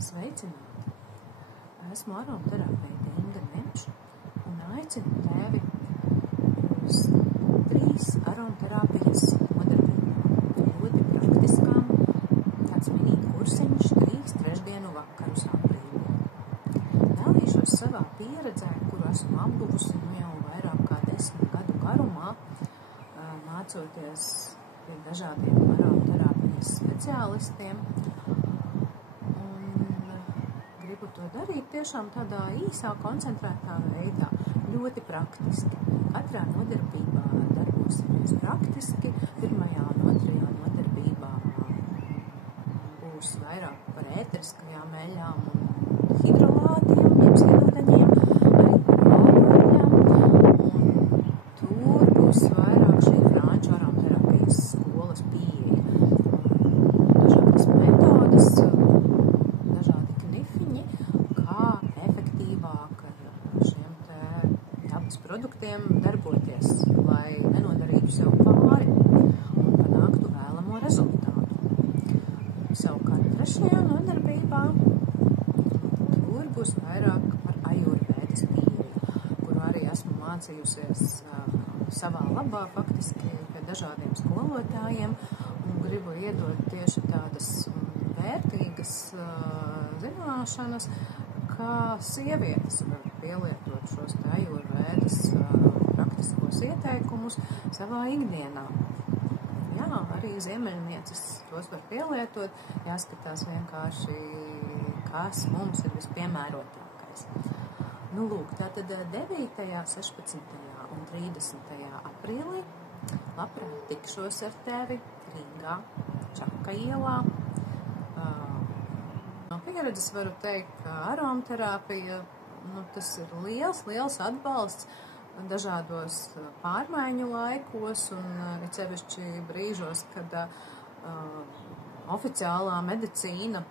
Sveicināti! Esmu aromaterapeite Inga Nemš un aicinu tevi uz 3 aromaterapijas nodarbībām. Ļoti praktiskām, tāds minīti kursiņš 3 trešdienu vakarus aprīlī. Dalīšos savā pieredzē, kuru esmu apguvusi jau vairāk kā 10 gadu garumā, mācoties pie dažādiem aromaterapijas speciālistiem. Gribu to darīt tiešām tādā īsā, koncentrētā veidā, ļoti praktiski. Katrā nodarbībā darbosimies praktiski. Pirmajā un otrajā nodarbībā būs vairāk par ēteriskajām eļļām un hidrolātiem, jeb ziedūdeņiem, arī par augaļļām. Un tur būs vairāk šī franču aromaterapijas skolas pieeja. Dažādas metodas, dažādi knifiņi, kā efektīvāk ar šiem dabas produktiem darboties, lai nenodarītu sev pāri un panāktu vēlamo rezultātu. Savukārt trešajā nodarbībā tur būs vairāk par ajurvēdas pieeju, kuru arī esmu mācījusies savā labā, faktiski pie dažādiem skolotājiem, un gribu iedot tieši tādas vērtīgas zināšanas, kā sievietes var pielietot šos ajurvēdas praktiskos ieteikumus savā ikdienā. Jā, arī ziemeļnieces tos var pielietot, jāskatās vienkārši, kas mums ir vispiemērotākais. Lūk, tātad 9., 16. un 30. aprīlī labprāt tikšos ar tevi Rīgā, Čaka ielā. No pieredzes varu teikt, ka aromaterapija, tas ir liels atbalsts dažādos pārmaiņu laikos un sevišķi brīžos, kad oficiālā medicīna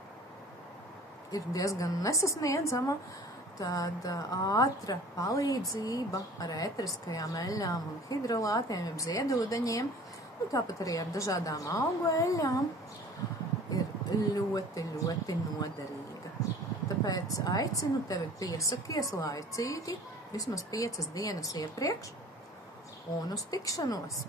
ir diezgan nesasniedzama, tad ātra palīdzība ar ēteriskajām eļļām un hidrolātiem, jeb ziedūdeņiem, tāpat arī ar dažādām augu eļļām, ir ļoti noderīga. Tāpēc aicinu tevi piesakies laicīgi, vismaz 5 dienas iepriekš, un uz tikšanos!